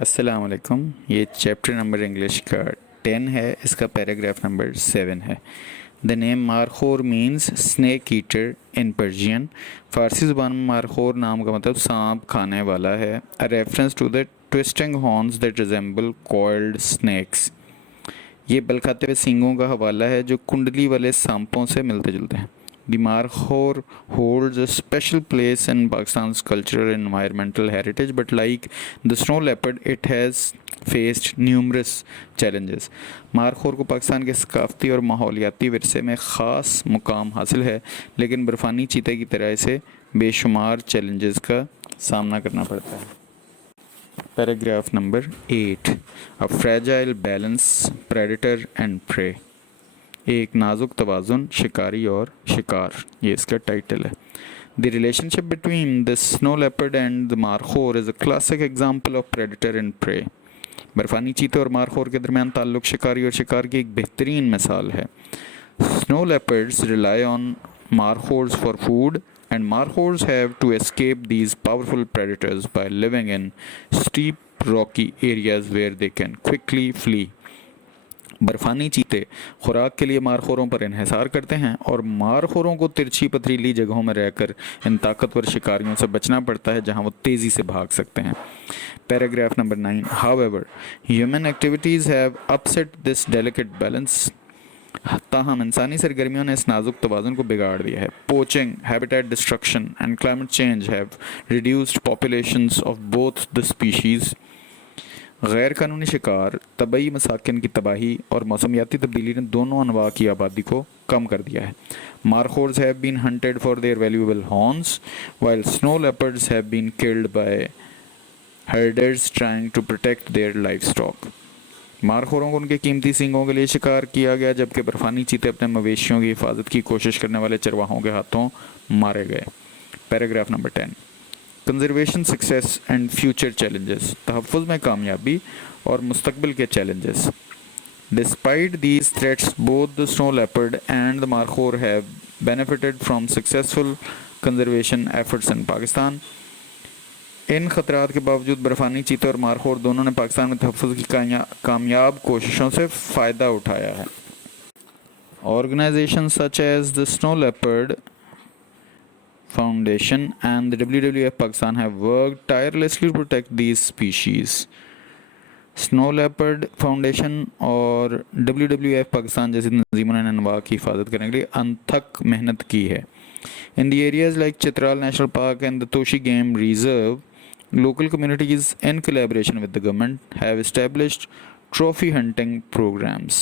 السلام علیکم. یہ چیپٹر نمبر انگلش کا 10 ہے. اس کا پیراگراف نمبر 7 ہے. دا نیم مارخور مینس اسنیک ایٹر ان پرشین. فارسی زبان میں مارخور نام کا مطلب سانپ کھانے والا ہے. Reference to the twisting horns that resemble coiled snakes. یہ بل کھاتے ہوئے سینگوں کا حوالہ ہے جو کنڈلی والے سانپوں سے ملتے جلتے ہیں. دی Markhor holds a special place in Pakistan's cultural and environmental heritage, but like the snow leopard, it has faced numerous challenges. Markhor کو پاکستان کے ثقافتی اور ماحولیاتی ورثے میں خاص مقام حاصل ہے، لیکن برفانی چیتے کی طرح اسے بے شمار چیلنجز کا سامنا کرنا پڑتا ہے. Paragraph number 8. A fragile balance, predator and prey. ایک نازک توازن، شکاری اور شکار، یہ اس کا ٹائٹل ہے. The relation ship between the snow leopard and the markhor is a classic example of predator and prey. برفانی چیتے اور مارخور کے درمیان تعلق شکاری اور شکار کی ایک بہترین مثال ہے. Snow leopards rely on markhors for food and markhors have to escape these powerful predators by living in steep rocky areas where they can quickly flee. برفانی چیتے خوراک کے لیے مارخوروں پر انحصار کرتے ہیں اور مارخوروں کو ترچھی پتھریلی جگہوں میں رہ کر ان طاقتور شکاریوں سے بچنا پڑتا ہے جہاں وہ تیزی سے بھاگ سکتے ہیں. Paragraph number 9. However, human activities have upset this delicate balance. تاہم انسانی سرگرمیوں نے اس نازک توازن کو بگاڑ دیا ہے. Poaching, habitat destruction and climate change have reduced populations of both the species. غیر قانونی شکار، طبعی مساکن کی تباہی اور موسمیاتی تبدیلی نے دونوں انواع کی آبادی کو کم کر دیا ہے. Markhors have been hunted for their valuable horns, while snow leopards have been killed by herders trying to protect their livestock. مارخوروں کو ان کے قیمتی سینگوں کے لیے شکار کیا گیا، جبکہ برفانی چیتے اپنے مویشیوں کی حفاظت کی کوشش کرنے والے چرواہوں کے ہاتھوں مارے گئے. Paragraph number 10. Conservation success and future challenges. تحفظ میں کامیابی اور مستقبل کے challenges. Despite these threats both the snow leopard and the markhor have benefited from successful conservation efforts in Pakistan. ان خطرات کے باوجود برفانی چیتے اور مارخور دونوں نے پاکستان میں تحفظ کی کامیاب کوششوں سے فائدہ اٹھایا ہے. Organization such as the snow leopard Foundation and the WWF Pakistan have worked tirelessly to protect these species. Snow Leopard Foundation اور WWF پاکستان جیسی تنظیموں نے انواع کی حفاظت کرنے کے لیے انتھک محنت کی ہے. In the areas like Chitral National Park and the Toshi Game Reserve, local communities in collaboration with the government have established trophy hunting programs.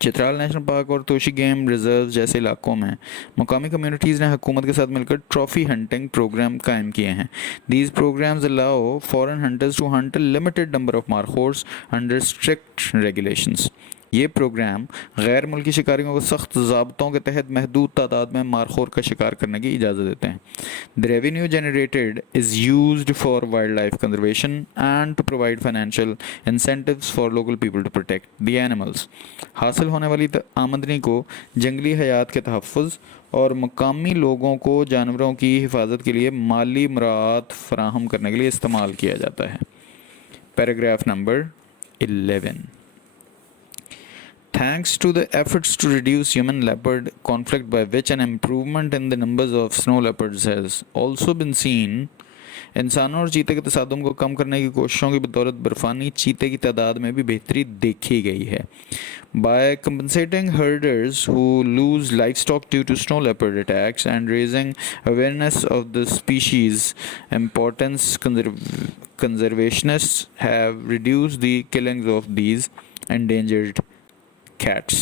Chitral national park اور توشی گیم ریزرو جیسے علاقوں میں مقامی کمیونٹیز نے حکومت کے ساتھ مل کر ٹرافی ہنٹنگ پروگرام قائم کیے ہیں. These programmes allow foreign hunters to hunt a limited number of markhors under strict regulations. یہ پروگرام غیر ملکی شکاریوں کو سخت ضابطوں کے تحت محدود تعداد میں مارخور کا شکار کرنے کی اجازت دیتے ہیں. The revenue generated is used for wildlife conservation and to provide financial incentives for local people to protect the animals. حاصل ہونے والی آمدنی کو جنگلی حیات کے تحفظ اور مقامی لوگوں کو جانوروں کی حفاظت کے لیے مالی مراعات فراہم کرنے کے لیے استعمال کیا جاتا ہے. Paragraph number 11. Thanks to the efforts to reduce human-leopard conflict, by which an improvement in the numbers of snow leopards has also been seen, انسانوں اور چیتے کے تصادم کو کم کرنے کی کوششوں کی بدولت برفانی چیتے کی تعداد میں بھی بہتری دیکھی گئی ہے. By compensating herders who lose livestock due to snow leopard attacks and raising awareness of the species' importance, conservationists have reduced the killings of these endangered cats.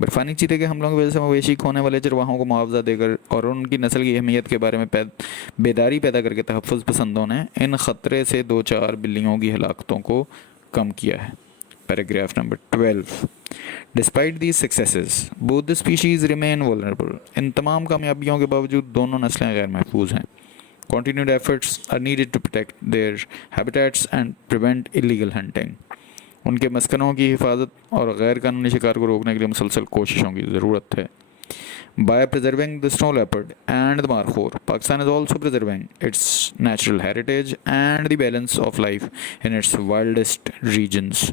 برفانی چیتے کے حملوں کی وجہ سے مویشی کھونے والے چرواہوں کو معاوضہ دے کر اور ان کی نسل کی اہمیت کے بارے میں بیداری پیدا کر کے تحفظ پسندوں نے ان خطرے سے 2-4 بلیوں کی ہلاکتوں کو کم کیا ہے. Paragraph number 12. Despite these successes, both the species remain vulnerable. ان تمام کامیابیوں کے باوجود دونوں نسلیں غیر محفوظ ہیں. Continued efforts are needed to protect their habitats and prevent illegal hunting. ان کے مسکنوں کی حفاظت اور غیر قانونی شکار کو روکنے کے لیے مسلسل کوششوں کی ضرورت ہے. By preserving the snow leopard and the markhor, Pakistan is also preserving its natural heritage and the balance of life in its wildest regions.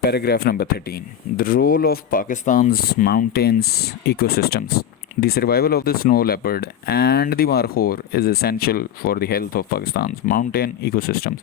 Paragraph number 13. The role of Pakistan's mountains ecosystems. The survival of the snow leopard and the markhor is essential for the health of Pakistan's mountain ecosystems.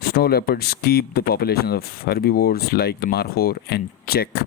Snow leopards keep the populations of herbivores like the markhor in check.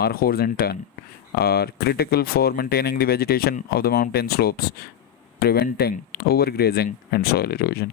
Markhors in turn are critical for maintaining the vegetation of the mountain slopes, preventing overgrazing and soil erosion.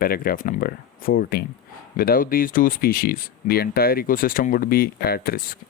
Paragraph number 14. Without these two species, the entire ecosystem would be at risk.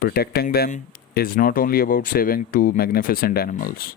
Protecting them is not only about saving two magnificent animals.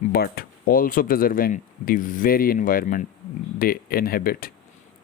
but also preserving the very environment they inhabit,